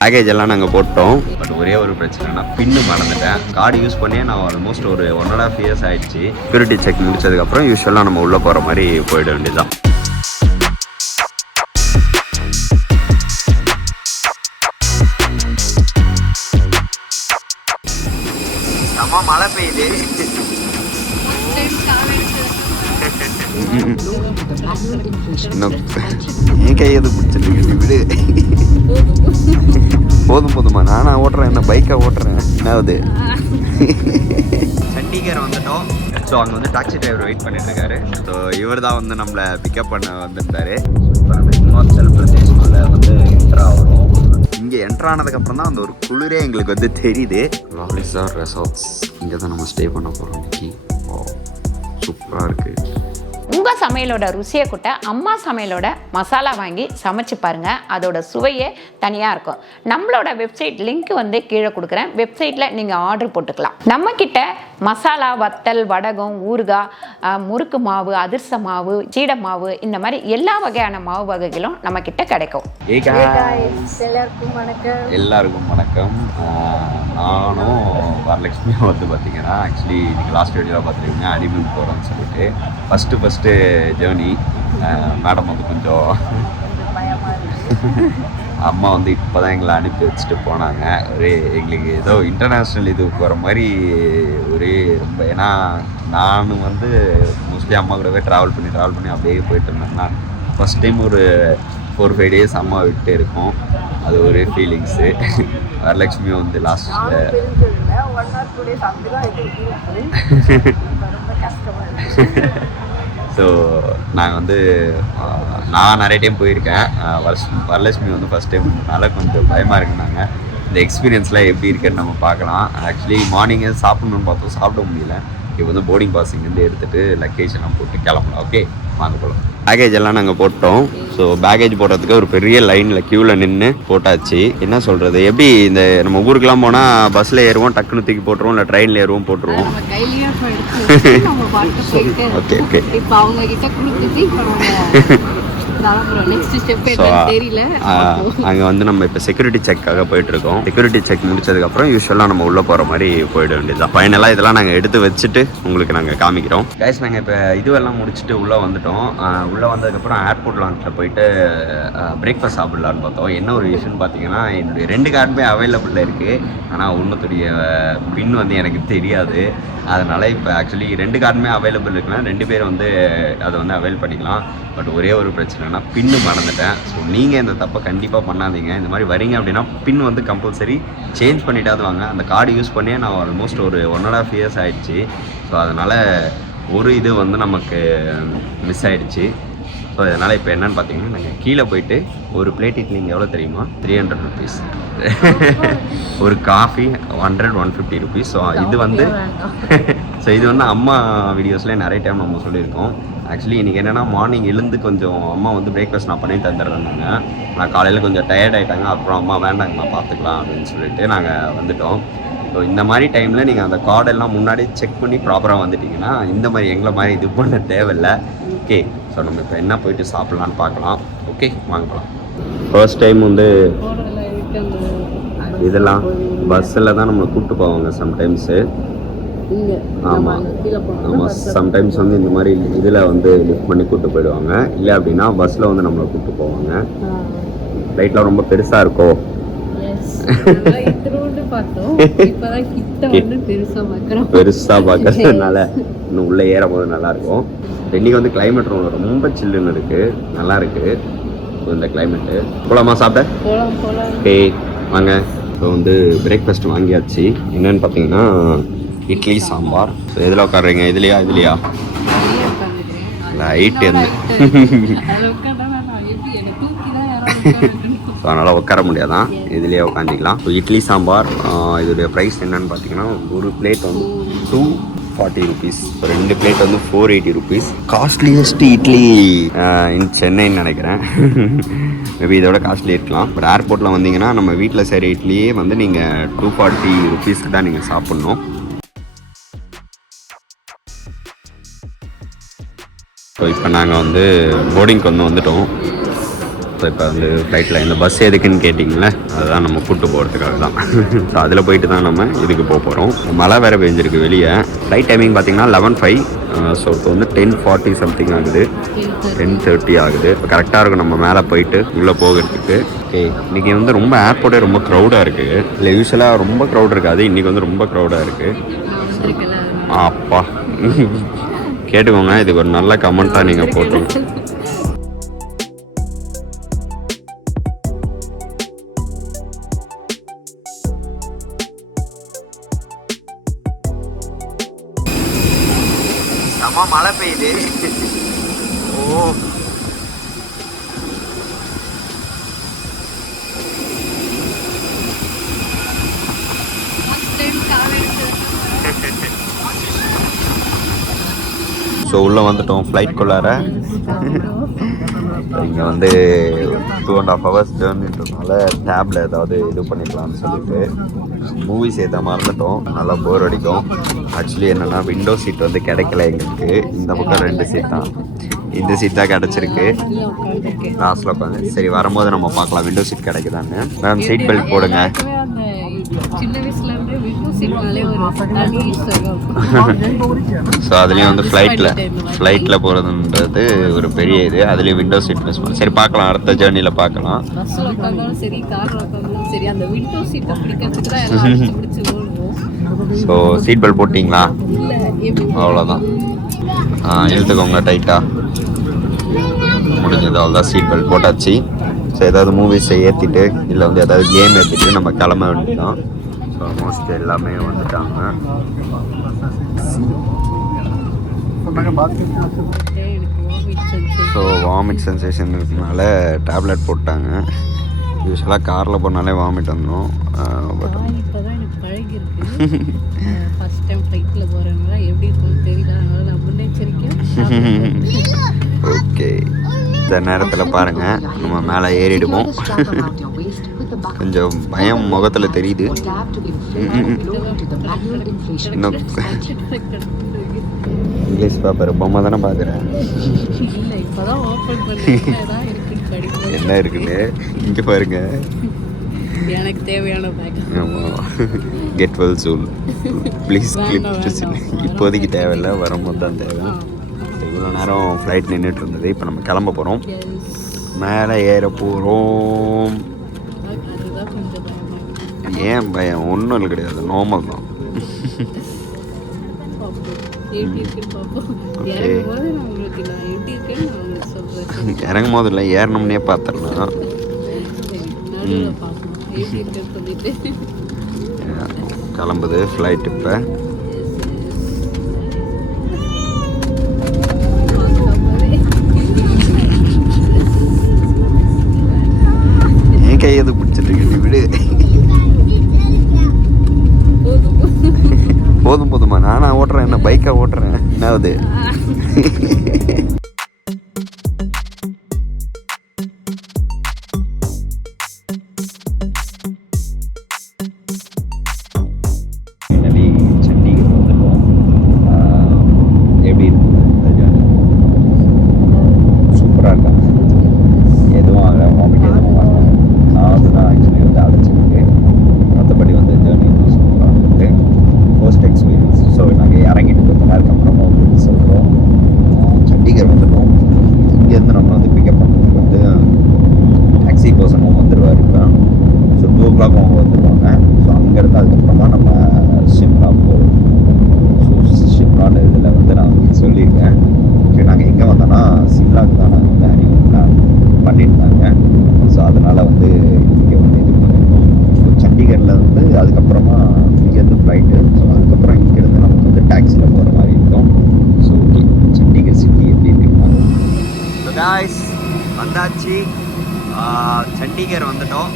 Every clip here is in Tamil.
பேக்கேஜ் எல்லாம் நாங்கள் போட்டோம். பட் ஒரே ஒரு பிரச்சனைனா பின்னு மறந்துட்டேன். கார்டு யூஸ் பண்ணியே நான் ஆல்மோஸ்ட் ஒரு 1.5 years ஆயிடுச்சு. செக்யூரிட்டி செக் முடிச்சதுக்கப்புறம் யூஸ்வலாக நம்ம உள்ளே போகிற மாதிரி போயிட வேண்டியதுதான். செம்ம மழை பெய்யுது. என் கையது பிடிச்சிட்டு விடு. போதுமா நானா ஓட்டுறேன், என்ன பைக்கை ஓட்டுறேன். என்னாவது சண்டிகர் வந்துட்டோம். ஸோ அங்கே வந்து டாக்ஸி டிரைவர் வெயிட் பண்ணிட்டு இருக்காரு. ஸோ இவர் தான் வந்து நம்மளை பிக்கப் பண்ண வந்துருந்தாரு. ஹிமாச்சல் பிரதேஷ்குள்ள வந்து என்ட்ரு ஆகணும். இங்கே என்ட்ரு ஆனதுக்கப்புறம் தான் அந்த ஒரு குளிரே எங்களுக்கு வந்து தெரியுது. லாலிசார் ரெசார்ட்ஸ் இங்கே தான் நம்ம ஸ்டே பண்ண போகிறோம் இன்னைக்கு. சூப்பராக இருக்குது. உங்கள் சமையலோட ருசியை கூட்ட அம்மா சமையலோட மசாலா வாங்கி சமைச்சு பாருங்கள். அதோட சுவையே தனியாக இருக்கும். நம்மளோட வெப்சைட் லிங்க் வந்து கீழே கொடுக்குறேன். வெப்சைட்டில் நீங்கள் ஆர்டர் போட்டுக்கலாம். நம்மக்கிட்ட மசாலா, வத்தல், வடகம், ஊறுகாய், முறுக்கு மாவு, அதிர்ச மாவு, சீடை மாவு, இந்த மாதிரி எல்லா வகையான மாவு வகைகளும் நம்மக்கிட்ட கிடைக்கும். எல்லாருக்கும் வணக்கம். நானும் வரலட்சுமியும் வந்து பார்த்தீங்கன்னா ஆக்சுவலி இன்னைக்கு லாஸ்ட் வீடியோவில் பார்த்துருக்கீங்க ஹனிமூன் போகிறோன்னு சொல்லிட்டு ஃபஸ்ட்டு ஜேர்னி. மேடம் வந்து கொஞ்சம் அம்மா வந்து இப்போ தான் எங்களை அனுப்பி வச்சுட்டு போனாங்க. ஒரே எங்களுக்கு ஏதோ இன்டர்நேஷ்னல் இது போகிற மாதிரி ஒரே ரொம்ப. ஏன்னா நான் வந்து மோஸ்ட்லி அம்மா கூடவே ட்ராவல் பண்ணி அப்படியே போயிட்டு இருந்தேன்னா ஃபஸ்ட் டைம் ஒரு 4-5 days அம்மா விட்டு இருக்கோம். அது ஒரே ஃபீலிங்ஸு. வரலட்சுமி வந்து லாஸ்ட்டில் ஸோ நாங்கள் வந்து நான் நிறைய டைம் போயிருக்கேன். வரலட்சுமி வந்து ஃபஸ்ட் டைம்னால கொஞ்சம் பயமாக இருக்குனாங்க. இந்த எக்ஸ்பீரியன்ஸ்லாம் எப்படி இருக்குன்னு நம்ம பார்க்கலாம். ஆக்சுவலி மார்னிங்கே சாப்பிட்ணுன்னு பார்த்தோம், சாப்பிட முடியல. இப்போ வந்து போர்டிங் பாஸ் இங்கேருந்து எடுத்துகிட்டு லக்கேஜ் எல்லாம் போட்டு கிளம்பலாம். ஓகே வாங்க போகலாம். பேக்கேஜ் எல்லாம் நாங்கள் போட்டோம். ஸோ பேக்கேஜ் போடுறதுக்கு ஒரு பெரிய லைனில் க்யூவில் நின்று போட்டாச்சு. என்ன சொல்கிறது, எப்படி இந்த நம்ம ஊருக்கெலாம் போனால் பஸ்ஸில் ஏறுவோம், டக்குன்னு தூக்கி போட்டுருவோம், இல்லை ட்ரெயினில் ஏறுவோம் போட்டுருவோம். Okay okay. இப்போ அவங்க கிட்ட அங்கே வந்து நம்ம இப்போ செக்யூரிட்டி செக்காக போயிட்டு இருக்கோம். செக்யூரிட்டி செக் முடிச்சதுக்கப்புறம் யூஸ்வலாக நம்ம உள்ளே போகிற மாதிரி போயிட வேண்டியதுதான். ஃபைனலாக இதெல்லாம் நாங்கள் எடுத்து வச்சுட்டு உங்களுக்கு நாங்கள் காமிக்கிறோம். கைஸ் நாங்கள் இப்போ இதுவெல்லாம் முடிச்சுட்டு உள்ளே வந்துட்டோம். உள்ளே வந்ததுக்கப்புறம் ஏர்போர்ட் லான்ச்சில் போயிட்டு பிரேக்ஃபாஸ்ட் சாப்பிட்லான்னு பார்த்தோம். என்ன ஒரு விஷயம்னு பார்த்தீங்கன்னா என்னுடைய 2 கார்டுமே அவைலபிளில் இருக்குது. ஆனால் ஒன்றுத்துடைய பின் வந்து எனக்கு தெரியாது. அதனால் இப்போ ஆக்சுவலி 2 கார்டுமே அவைலபிள் இருக்குன்னா 2 பேர் வந்து அதை வந்து அவைல் பண்ணிக்கலாம். பட் ஒரே ஒரு பிரச்சனைனா பின்னு மறந்துட்டேன். ஸோ நீங்கள் இந்த தப்பை கண்டிப்பாக பண்ணாதீங்க. இந்த மாதிரி வரீங்க அப்படின்னா பின் வந்து கம்பல்சரி சேஞ்ச் பண்ணிட்டாவது வாங்க. அந்த கார்டு யூஸ் பண்ணியே நான் ஆல்மோஸ்ட் ஒரு 1.5 years ஆகிடுச்சு. ஸோ அதனால் ஒரு இது வந்து நமக்கு மிஸ் ஆகிடுச்சு. ஸோ அதனால் இப்போ என்னென்னு பார்த்தீங்கன்னா நாங்கள் கீழே போயிட்டு ஒரு பிளேட் இட்லி எவ்வளோ தெரியுமா, 300 rupees. ஒரு காஃபி 150 rupees. ஸோ இது வந்து அம்மா வீடியோஸ்லேயே நிறைய டைம் நம்ம சொல்லியிருக்கோம். ஆக்சுவலி இன்றைக்கி என்னென்னா மார்னிங் எழுந்து கொஞ்சம் அம்மா வந்து பிரேக்ஃபாஸ்ட் நான் பண்ணி தந்துடுறேன்னாங்க. நான் காலையில் கொஞ்சம் டயர்ட் ஆகிட்டாங்க. அப்புறம் அம்மா வேண்டாங்கம்மா பார்த்துக்கலாம் அப்படின்னு சொல்லிட்டு நாங்கள் வந்துவிட்டோம். ஸோ இந்த மாதிரி டைமில் நீங்கள் அந்த கார்டெல்லாம் முன்னாடி செக் பண்ணி ப்ராப்பராக வந்துட்டிங்கன்னா இந்த மாதிரி எங்களை மாதிரி இது பண்ண தேவையில்லை. ஓகே, ஸோ நம்ம இப்போ என்ன போயிட்டு சாப்பிட்லான்னு பார்க்கலாம். ஓகே வாங்கலாம். ஃபர்ஸ்ட் டைம் வந்து இதெல்லாம் பஸ்ஸில் தான் நம்மளை கூப்பிட்டு போவாங்க சம்டைம்ஸு. ஆமாம் சம்டைம்ஸ் வந்து இந்த மாதிரி இதில் வந்து லிஃப்ட் பண்ணி கூப்பிட்டு போயிடுவாங்க. இல்லை அப்படின்னா பஸ்ஸில் வந்து நம்மளை கூப்பிட்டு போவாங்க. ஃப்ளைட்லாம் ரொம்ப பெருசாக இருக்கும். பெருசாக பார்க்கறதுனால இன்னும் உள்ளே ஏறும் போது நல்லாயிருக்கும். இன்னைக்கு வந்து கிளைமேட் ரொம்ப சில்லுன்னு இருக்குது, நல்லா இருக்குது. ஸோ இந்த கிளைமேட்டு போகலாமா சாப்பிட? ஓகே வாங்க. இப்போ வந்து பிரேக்ஃபாஸ்ட் வாங்கியாச்சு. என்னென்னு பார்த்தீங்கன்னா இட்லி சாம்பார். ஸோ எதில் உட்காடுறீங்க, இதுலையா லைட் இருந்து ஸோ அதனால் உட்கார முடியாதான், இதுலேயே உட்காந்துக்கலாம். ஸோ இட்லி சாம்பார் இதோடைய ப்ரைஸ் என்னென்னு பார்த்தீங்கன்னா ஒரு பிளேட் வந்து 240 rupees. ஸோ 2 பிளேட் வந்து 480 rupees. காஸ்ட்லியஸ்ட் இட்லி இன் சென்னைன்னு நினைக்கிறேன். மேபி இதோட காஸ்ட்லி இருக்கலாம். பட் ஏர்போர்ட்டில் வந்தீங்கன்னா நம்ம வீட்டில் செய்கிற இட்லியே வந்து நீங்கள் 240 rupees தான் நீங்கள் சாப்பிட்ணும். ஸோ இப்போ நாங்கள் வந்து போர்டிங்க்கு வந்துட்டோம். ஸோ இப்போ வந்து ஃப்ளைட்டில் இந்த பஸ் எதுக்குன்னு கேட்டிங்களே அதுதான் நம்ம கூப்பிட்டு போகிறதுக்காக தான். ஸோ அதில் போயிட்டு தான் நம்ம இதுக்கு போக போகிறோம். மழை வேறு பெஞ்சிருக்கு வெளியே. ஃப்ளைட் டைமிங் பார்த்தீங்கன்னா 11:05. ஸோ இப்போ வந்து 10:40 சம்திங் ஆகுது, 10:30 ஆகுது. இப்போ கரெக்டாக இருக்கும் நம்ம மேலே போயிட்டு உள்ளே போகிறதுக்கு. ஓகே, இன்றைக்கி வந்து ரொம்ப ஏர்போர்ட்டே ரொம்ப க்ரௌடாக இருக்குது. இல்லை யூஸ்வலாக ரொம்ப க்ரௌட் இருக்காது, இன்றைக்கி வந்து ரொம்ப க்ரௌடாக இருக்குது. அப்பா கேட்டுக்கோங்க, இதுக்கு ஒரு நல்ல கமெண்ட்டாக நீங்கள் போட்டு. மழை பெய்யுது. ஓ, ஸோ உள்ளே வந்துட்டோம் ஃப்ளைட்குள்ளார. இங்கே வந்து 2.5 hours ஜேர்னின்றதுனால டேப்பில் ஏதாவது இது பண்ணிக்கலாம்னு சொல்லிட்டு மூவிஸ் ஏற்ற மறந்துட்டோம். நல்லா போர் அடிக்கும். ஆக்சுவலி என்னென்னா விண்டோ சீட் வந்து கிடைக்கல எங்களுக்கு. இந்த பக்கம் 2 சீட் தான், இந்த சீட் தான் கிடச்சிருக்கு. லாஸ்ட்டில் உட்காந்து சரி வரும்போது நம்ம பார்க்கலாம் விண்டோ சீட் கிடைக்குதான்னு. மேம் சீட் பெல்ட் போடுங்க. ஸோ அதுலேயும் வந்து ஃப்ளைட்டில் போகிறதுன்றது ஒரு பெரிய இது. அதுலேயும் விண்டோ சீட் மிஸ் பண்ண. சரி பார்க்கலாம், அடுத்த ஜேர்னியில் பார்க்கலாம். ஸோ சீட் பெல்ட் போட்டிங்களா? அவ்வளோதான், இழுத்துக்கோங்க டைட்டாக. முடிஞ்சது, அவ்வளோதான். சீட் பெல்ட் போட்டாச்சு. ஸோ ஏதாவது மூவிஸை ஏற்றிட்டு இல்லை வந்து ஏதாவது கேம் ஏற்றிட்டு நம்ம கிளம்ப வேண்டியதான். ஸோ ஆல்மோஸ்ட் எல்லாமே வந்துட்டாங்க. ஸோ வாமிட் சென்சேஷன் இருக்கனால டேப்லெட் போட்டாங்க. யூஸ்வலாக காரில் போனாலே வாமிட் வந்துடும். பட் ஓகே, இந்த நேரத்தில் பாருங்கள் நம்ம மேலே ஏறிடுவோம். கொஞ்சம் பயம் முகத்தில் தெரியுது. இன்னும் இங்கிலீஷ் பேப்பர் பொம்மை தானே பார்க்குறேன். என்ன இருக்குன்னு இங்கே பாருங்க. எனக்கு தேவையான get well soon please clip. இப்போதைக்கு தேவையில்லை, வரும்போது தான் தேவை. இவ்வளோ நேரம் ஃப்ளைட் நின்றுட்டு இருந்தது. இப்போ நம்ம கிளம்ப போகிறோம், மேலே ஏற போகிறோம். ஏன் பயம்? ஒன்றும் இல்லை, கிடையாது, நார்மல் தான். இறங்கும் போது இல்லை, ஏறணும்னே பார்த்துடலாம். கிளம்புது ஃப்ளைட். இப்போ என் கையது பிடிச்சிட்டு இருக்கு. விடு, போதும் போதுமா. நானா ஓட்டுறேன், என்ன பைக்கா ஓட்டுறேன்? என்னாவது வந்தாச்சு. சண்டிகர் வந்துட்டோம்.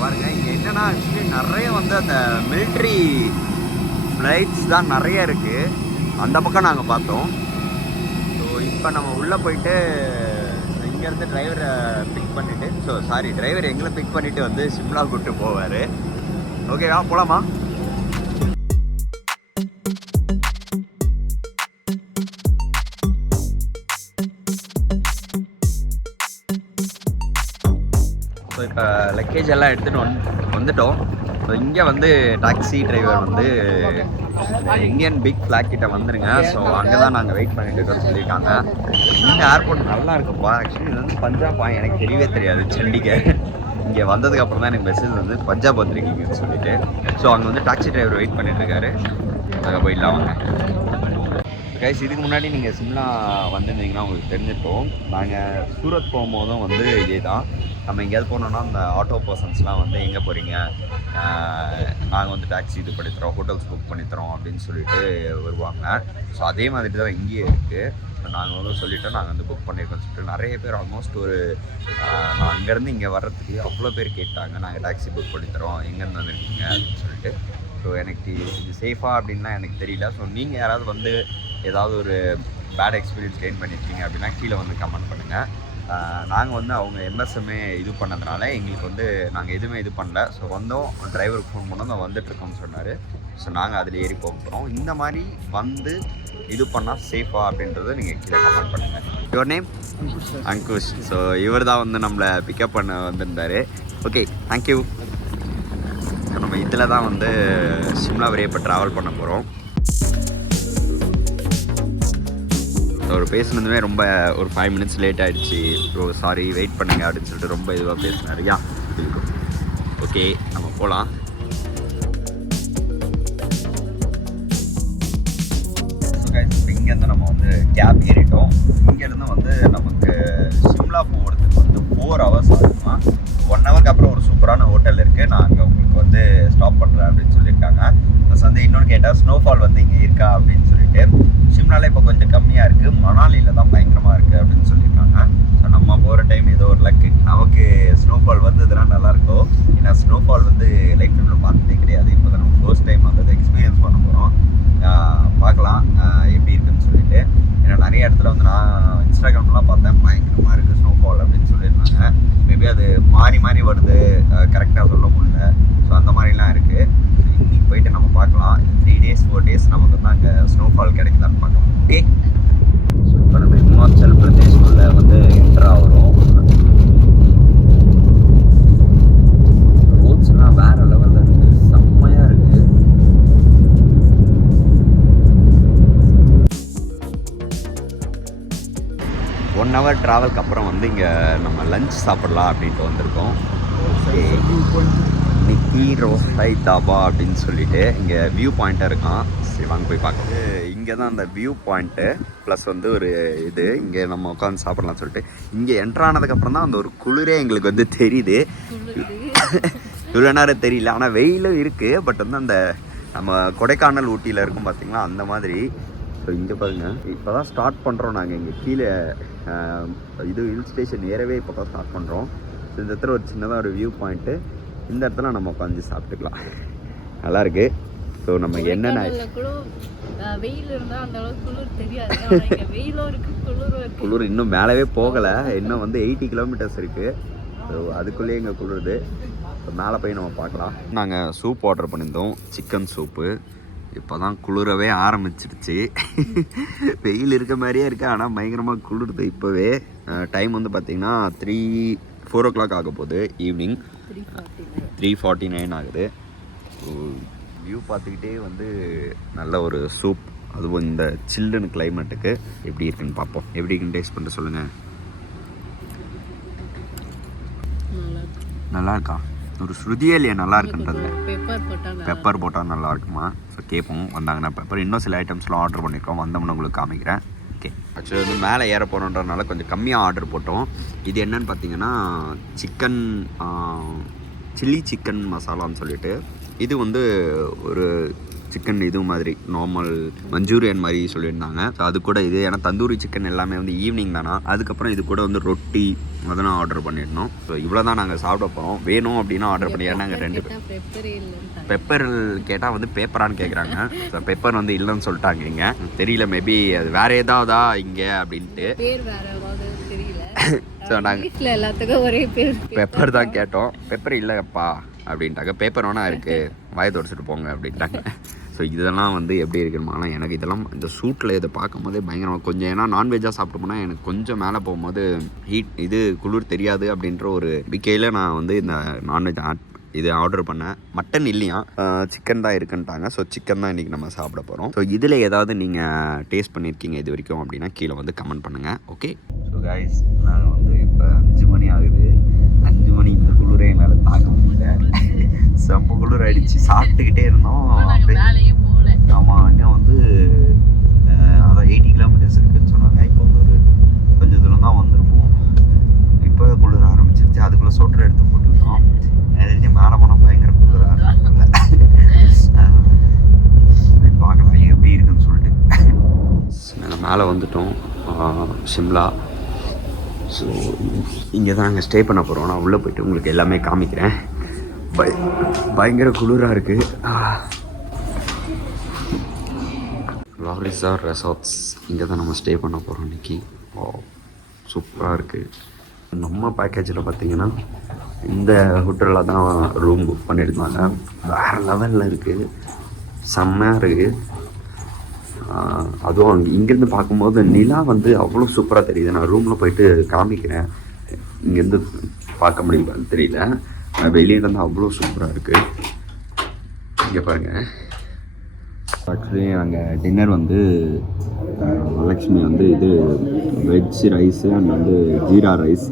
பாருங்கள், இங்கே என்னென்னா ஆக்சுவலி நிறைய வந்து அந்த மிலிட்ரி ஃப்ளைட்ஸ் தான் நிறைய இருக்குது. அந்த பக்கம் நாங்கள் பார்த்தோம். ஸோ இப்போ நம்ம உள்ளே போயிட்டு இங்கேருந்து டிரைவரை பிக் பண்ணிவிட்டு, டிரைவர் எங்களை பிக் பண்ணிவிட்டு வந்து சிம்லா கூப்பிட்டு போவார். ஓகேவா, போகலாமா? ஸோ இப்போ லக்கேஜ் எல்லாம் எடுத்துகிட்டு வந்துட்டோம். ஸோ இங்கே வந்து டாக்ஸி டிரைவர் வந்து இந்தியன் பிக் ஃப்ளாக் கிட்ட வந்துருங்க. ஸோ அங்கே தான் நாங்கள் வெயிட் பண்ணிட்டு இருக்கோம்னு சொல்லியிருக்காங்க. இந்த ஏர்போர்ட் நல்லா இருக்குப்பா. ஆக்சுவலி இது வந்து பஞ்சாபா, எனக்கு தெரியவே தெரியாது. சண்டிகர் இங்கே வந்ததுக்கப்புறம் தான் எனக்கு மெசேஜ் வந்து பஞ்சாப் வந்துருக்கீங்கன்னு சொல்லிட்டு. ஸோ அங்கே வந்து டாக்ஸி டிரைவர் வெயிட் பண்ணிட்டு இருக்காரு. அங்கே போயிடலாம் வாங்க. கைஸ், இதுக்கு முன்னாடி நீங்கள் சிம்லா வந்திருந்தீங்கன்னா உங்களுக்கு தெரிஞ்சிருக்கோம். நாங்கள் சூரத் போகும்போதும் வந்து இதே தான். நம்ம எங்கேயாவது போனோன்னா அந்த ஆட்டோ பர்சன்ஸ்லாம் வந்து எங்கே போகிறீங்க, நாங்கள் வந்து டாக்ஸி இது பண்ணித்தரோம், ஹோட்டல்ஸ் புக் பண்ணித்தரோம் அப்படின்னு சொல்லிட்டு வருவாங்க. ஸோ அதே மாதிரி தான் இங்கேயே இருக்குது. ஸோ நாங்கள் வந்து சொல்லிவிட்டோம், நாங்கள் வந்து புக் பண்ணியிருக்கோம் சொல்லிட்டு நிறைய பேர் ஆல்மோஸ்ட் ஒரு நான் அங்கேருந்து இங்கே வர்றதுக்கு அவ்வளோ பேர் கேட்டாங்க, நாங்கள் டாக்ஸி புக் பண்ணித்தரோம், எங்கேருந்து வந்துருக்கீங்க அப்படின்னு சொல்லிட்டு. ஸோ எனக்கு இது சேஃபாக அப்படின்னா எனக்கு தெரியல. ஸோ நீங்கள் யாராவது வந்து ஏதாவது ஒரு பேட் எக்ஸ்பீரியன்ஸ் கெயின் பண்ணியிருக்கீங்க அப்படின்னா கீழே வந்து கமெண்ட் பண்ணுங்கள். நாங்கள் வந்து அவங்க எம்எஸ்எம்ஏ இது பண்ணதுனால எங்களுக்கு வந்து நாங்கள் எதுவுமே இது பண்ணல. ஸோ வந்தோம், டிரைவருக்கு ஃபோன் பண்ணோம், நான் வந்துட்டுருக்கோம்னு சொன்னார். ஸோ நாங்கள் அதில் ஏறி போக போகிறோம். இந்த மாதிரி வந்து இது பண்ணால் சேஃபா அப்படின்றத நீங்கள் கீழே கமெண்ட் பண்ணுங்கள். Your name? அங்குஷ். ஸோ இவர் தான் வந்து நம்மளை பிக்கப் பண்ண வந்திருந்தார். Okay, thank you. ஸோ நம்ம இதில் தான் வந்து சிம்லா வரையும் இப்போ ட்ராவல் பண்ண போகிறோம். அவர் பேசுனதுமே ரொம்ப ஒரு 5 மினிட்ஸ் லேட் ஆகிடுச்சு. ஸோ சாரி, வெயிட் பண்ணுங்க அப்படின்னு சொல்லிட்டு ரொம்ப இதுவாக பேசினார். யா, ஓகே, நம்ம போகலாம். இங்கேருந்து நம்ம வந்து கேப் ஏறிட்டோம். இங்கேருந்து வந்து நமக்கு சிம்லா போகிறதுக்கு வந்து 4 ஹவர்ஸ் ஆகுமா. 1 ஹவருக்கு அப்புறம் ஒரு சூப்பரான ஹோட்டல் இருக்குது, நான் அங்கே உங்களுக்கு வந்து ஸ்டாப் பண்ணுறேன் அப்படின்னு சொல்லியிருக்காங்க. ப்ளஸ் வந்து இன்னொன்று கேட்டால் ஸ்னோஃபால் வந்து இங்கே இருக்கா அப்படின்னு சொல்லிட்டு. சிம்லாவில் இப்போ கொஞ்சம் கம்மியாக இருக்குது, மணாலியில் தான் பயங்கரமாக இருக்குது அப்படின்னு சொல்லியிருக்காங்க. ஸோ நம்ம போகிற டைம் ஏதோ ஒரு லக்கு, நமக்கு ஸ்னோஃபால் வந்ததுன்னா நல்லாயிருக்கும். ஏன்னா ஸ்னோஃபால் வந்து லைஃப் டைமில் பார்த்ததே கிடையாது. இப்போ தான் நம்ம ஃபர்ஸ்ட் டைம் வந்து அதை எக்ஸ்பீரியன்ஸ் பண்ண போகிறோம். பார்க்கலாம் எப்படி இருக்குன்னு சொல்லிட்டு. ஏன்னா நிறைய இடத்துல வந்து நான் இன்ஸ்டாகிராம்லாம் பார்த்தேன், பயங்கரமாக இருக்குது ஸ்னோஃபால் அப்படின்னு சொல்லியிருந்தாங்க. மேபி அது மாறி மாறி வருது, கரெக்டாக சொல்ல முடியல. ஸோ அந்த மாதிரிலாம் இருக்குது. இன்றைக்கி போயிட்டு நம்ம பார்க்கலாம். 3 days 4 days நமக்கு தான் அங்கே ஸ்னோஃபால் கிடைக்குதான்னு பார்க்கலாம். ஓகே, ஸோ இப்போ நம்ம இமாச்சல் பிரதேஷ்குள்ளே வந்து என்ட்ரு ஆகிறோம். ரோட்ஸ்லாம் வேறு லெவலில் இருக்குது, செம்மையாக இருக்குது. ஒன் ஹவர் ட்ராவலுக்கு அப்புறம் வந்து இங்கே நம்ம லஞ்ச் சாப்பிட்லாம் அப்படின்ட்டு வந்திருக்கோம். ஓகே, நிக்கி ரோஸ்டை தாபா அப்படின்னு சொல்லிட்டு இங்கே வியூ பாயிண்ட்டாக இருக்கான். சரி வாங்க போய் பார்க்குறது. இங்கே தான் அந்த வியூ பாயிண்ட்டு ப்ளஸ் வந்து ஒரு இது இங்கே நம்ம உட்காந்து சாப்பிட்லாம்னு சொல்லிட்டு. இங்கே என்ட்ரானதுக்கப்புறம் தான் அந்த ஒரு குளிரே எங்களுக்கு வந்து தெரியுது. இவ்வளோ நேரம் தெரியல, ஆனால் வெயிலும் இருக்குது. பட் வந்து அந்த நம்ம கொடைக்கானல் ஊட்டியில் இருக்கும் பார்த்திங்களா, அந்த மாதிரி. ஸோ இங்கே பாருங்க, இப்போ தான் ஸ்டார்ட் பண்ணுறோம் நாங்கள். இங்கே கீழே இது ஹில் ஸ்டேஷன் ஏறவே இப்போ தான் ஸ்டார்ட் பண்ணுறோம். ஸோ இந்த இடத்துல ஒரு சின்னதாக ஒரு வியூ பாயிண்ட்டு, இந்த இடத்துல நம்ம உட்காந்து சாப்பிட்டுக்கலாம். நல்லாயிருக்கு. ஸோ நம்ம என்னென்ன வெயில் இருந்தால் அந்த அளவுக்கு குளிர் தெரியாது. குளிர் இன்னும் மேலவே போகலை, இன்னும் வந்து 80 கிலோமீட்டர்ஸ் இருக்குது. ஸோ அதுக்குள்ளேயே இங்கே குளிருது. ஸோ மேலே போய் நம்ம பார்க்கலாம். நாங்கள் சூப் ஆர்டர் பண்ணியிருந்தோம், சிக்கன் சூப்பு. இப்போ தான் குளிரவே ஆரம்பிச்சிடுச்சு. வெயில் இருக்க மாதிரியே இருக்குது, ஆனால் பயங்கரமாக குளிருது இப்போவே. டைம் வந்து பார்த்திங்கன்னா 4 o'clock ஆக போகுது. ஈவினிங் 3:49 ஆகுது. வியூ பார்த்துக்கிட்டே வந்து நல்ல ஒரு சூப், அதுவும் இந்த சில்லுன்னு கிளைமேட்டுக்கு எப்படி இருக்குன்னு பார்ப்போம். எப்படி இருக்குன்னு டேஸ்ட் பண்ணிட்டு சொல்லுங்கள். நல்லா இருக்கா? ஒரு ஸ்ருதியே நல்லா இருக்குன்றது. பெப்பர் போட்டால் நல்லா இருக்குமா? ஸோ கேட்போம், வந்தாங்கன்னா பெப்பர். இன்னும் சில ஐட்டம்ஸ்லாம் ஆர்டர் பண்ணியிருக்கோம், வந்தோம்னு உங்களுக்கு காமிக்கிறேன். ஓகே, ஆக்சுவலி வந்து மேலே ஏற போகிறோன்றதுனால கொஞ்சம் கம்மியாக ஆர்டர் போட்டோம். இது என்னன்னு பார்த்தீங்கன்னா சிக்கன் சில்லி சிக்கன் மசாலான்னு சொல்லிட்டு. இது வந்து ஒரு சிக்கன் இது மாதிரி நார்மல் மஞ்சூரியன் மாதிரி சொல்லியிருந்தாங்க. ஸோ அது கூட இது, ஏன்னா தந்தூரி சிக்கன் எல்லாமே வந்து ஈவினிங் தானா. அதுக்கப்புறம் இது கூட வந்து ரொட்டி அதெல்லாம் ஆர்டர் பண்ணியிருந்தோம். ஸோ இவ்வளோ தான் நாங்கள் சாப்பிட போகிறோம். வேணும் அப்படின்னா ஆர்டர் பண்ணிடுறோம். நாங்கள் 2 பெப்பர் கேட்டால் வந்து பேப்பரான்னு கேட்குறாங்க. ஸோ பெப்பர் வந்து இல்லைன்னு சொல்லிட்டாங்க. இங்கே தெரியல, மேபி அது வேறு ஏதாவதா இங்கே அப்படின்ட்டு. ஸோ நாங்கள் எல்லாத்துக்கும் ஒரே பேர் பெப்பர் தான் கேட்டோம். பெப்பர் இல்லைப்பா அப்படின்ட்டாங்க. பேப்பர் வேணா இருக்குது, வாயை தொடச்சிட்டு போங்க அப்படின்ட்டாங்க. ஸோ இதெல்லாம் வந்து எப்படி இருக்குமானா எனக்கு இதெல்லாம் இந்த சூட்டில் இதை பார்க்கும்போதே பயங்கரமாக கொஞ்சம் ஏன்னா நான்வெஜ்ஜாக சாப்பிட்டோம்னா எனக்கு கொஞ்சம் மேலே போகும்போது இது குளிர் தெரியாது அப்படின்ற ஒரு நம்பிக்கையில் நான் வந்து இந்த நான்வெஜ் இது ஆர்டர் பண்ணேன். மட்டன் இல்லையா, சிக்கன் தான் இருக்குன்ட்டாங்க. ஸோ சிக்கன் தான் இன்றைக்கி நம்ம சாப்பிட போகிறோம். ஸோ இதில் ஏதாவது நீங்கள் டேஸ்ட் பண்ணியிருக்கீங்க இது வரைக்கும் அப்படின்னா கீழே வந்து கமெண்ட் பண்ணுங்கள். ஓகே. ஸோ கைஸ், நாங்கள் வந்து இப்போ 5 மணி ஆகுது. 5 மணி இந்த குளிரே என்னால் தாங்க முடியல. செம்ம குளிர் ஆகிடுச்சு. சாப்பிட்டுக்கிட்டே இருந்தோம். ஆமாம், இன்னும் வந்து அதான் 80 கிலோமீட்டர்ஸ் இருக்குதுன்னு சொன்னாங்க. இப்போ வந்து ஒரு கொஞ்சம் தூரம் தான் வந்திருப்போம். இப்போ குளிர் ஆரம்பிச்சிருச்சு. அதுக்குள்ளே சொட்டர் எடுத்து போட்டுக்கிட்டோம். தெரிஞ்சு மேலே போனால் பயங்கர குளிராக இருக்குல்ல. பார்க்கலாம் எப்படி இருக்குன்னு சொல்லிட்டு. நாங்கள் மேலே வந்துட்டோம், சிம்லா. ஸோ இங்கே தான் நாங்கள் ஸ்டே பண்ண போகிறோம். நான் உள்ளே போய்ட்டு உங்களுக்கு எல்லாமே காமிக்கிறேன். பயங்கர குளிராக இருக்குது. லாரிசார் ரெசார்ட்ஸ் இங்கே தான் நம்ம ஸ்டே பண்ண போகிறோம் இன்றைக்கி. சூப்பராக இருக்குது. நம்ம பேக்கேஜில் பார்த்திங்கன்னா இந்த ஹோட்டலில் தான் ரூம் புக் பண்ணியிருந்தாங்க. வேறு லெவலில் இருக்குது, செம்மையாக இருக்குது. அதுவும் அங்கே இங்கேருந்து பார்க்கும்போது நிலா வந்து அவ்வளோ சூப்பராக தெரியுது. நான் ரூமில் போயிட்டு காமிக்கிறேன். இங்கேருந்து பார்க்க முடியுமான்னு தெரியல. வெளியிலேருந்து அவ்வளோ சூப்பராக இருக்குது. இங்கே பாருங்கள். ஆக்சுவலி நாங்கள் டின்னர் வந்து லக்ஷ்மி வந்து இது வெஜ் ரைஸு அண்ட் வந்து ஜீரா ரைஸ்,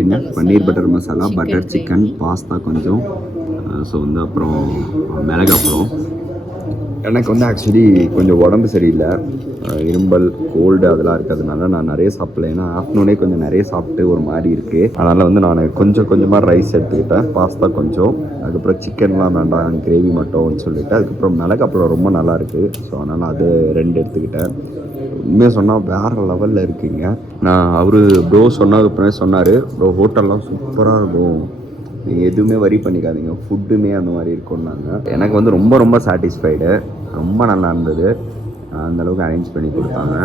என்ன paneer butter masala, butter chicken, pasta கொஞ்சம், ஸோ வந்து அப்புறம் மிளகு. அப்புறம் எனக்கு வந்து ஆக்சுவலி கொஞ்சம் உடம்பு சரியில்லை, இரும்பல் கோல்டு அதெல்லாம் இருக்கிறதுனால நான் நிறைய சாப்பிடல. ஏன்னா ஆஃப்டர்நூனே கொஞ்சம் நிறைய சாப்பிட்டு ஒரு மாதிரி இருக்குது. அதனால் வந்து நான் கொஞ்சமாக ரைஸ் எடுத்துக்கிட்டேன், பாஸ்தா கொஞ்சம், அதுக்கப்புறம் சிக்கன்லாம் வேண்டாம், கிரேவி மட்டும் சொல்லிவிட்டு, அதுக்கப்புறம் மிளகு அப்புறம் ரொம்ப நல்லா இருக்குது. ஸோ அதனால் அது 2 எடுத்துக்கிட்டேன். உண்மையாக சொன்னால் வேறு லெவலில் இருக்குங்க. நான் ப்ரோ சொன்னதுக்கப்புறம் சொன்னார், ப்ரோ ஹோட்டல்லாம் சூப்பராக இருக்கும், நீங்கள் எதுவுமே வரி பண்ணிக்காதீங்க, ஃபுட்டுமே அந்த மாதிரி இருக்கும்னாங்க. எனக்கு வந்து ரொம்ப சாட்டிஸ்ஃபைடு, ரொம்ப நல்லா இருந்தது. அந்தளவுக்கு அரேஞ்ச் பண்ணி கொடுத்தாங்க.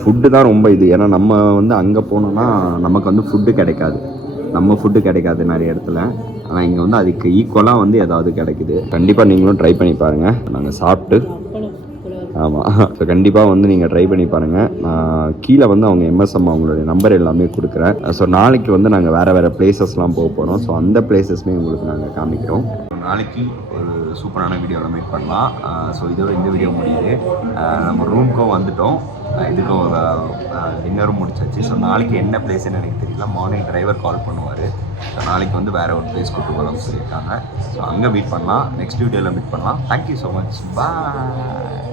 ஃபுட்டு தான் ரொம்ப இது. ஏன்னா நம்ம வந்து அங்கே போனோம்னா நமக்கு வந்து ஃபுட்டு கிடைக்காது, நம்ம ஃபுட்டு கிடைக்காது நிறைய இடத்துல. ஆனால் இங்கே வந்து அதுக்கு ஈக்குவலாக வந்து ஏதாவது கிடைக்குது. கண்டிப்பாக நீங்களும் ட்ரை பண்ணி பாருங்கள். நாங்கள் சாப்பிட்டு ஆமாம், ஸோ கண்டிப்பாக வந்து நீங்கள் ட்ரை பண்ணி பாருங்கள். நான் கீழே வந்து அவங்க எம்எஸ்எம் அவங்களுடைய நம்பர் எல்லாமே கொடுக்குறேன். ஸோ நாளைக்கு வந்து நாங்கள் வேறு பிளேசஸ்லாம் போக போகிறோம். ஸோ அந்த பிளேசஸ்மே உங்களுக்கு நாங்கள் காமிக்கிறோம். நாளைக்கு ஒரு சூப்பரான வீடியோவில் மீட் பண்ணலாம். ஸோ இதோட இந்த வீடியோ முடியுது. நம்ம ரூமுக்கும் வந்துட்டோம், இதுக்கும் டின்னரும் முடிச்சாச்சு. ஸோ நாளைக்கு என்ன பிளேஸ்ன்னு எனக்கு தெரியல. மார்னிங் டிரைவர் கால் பண்ணுவார். ஸோ நாளைக்கு வந்து வேறு ஒரு பிளேஸ் கூப்பிட்டு போகலாம்னு சொல்லியிருக்காங்க. ஸோ அங்கே மீட் பண்ணலாம், நெக்ஸ்ட் வீடியோவில் மீட் பண்ணலாம். தேங்க்யூ ஸோ மச், பாய்.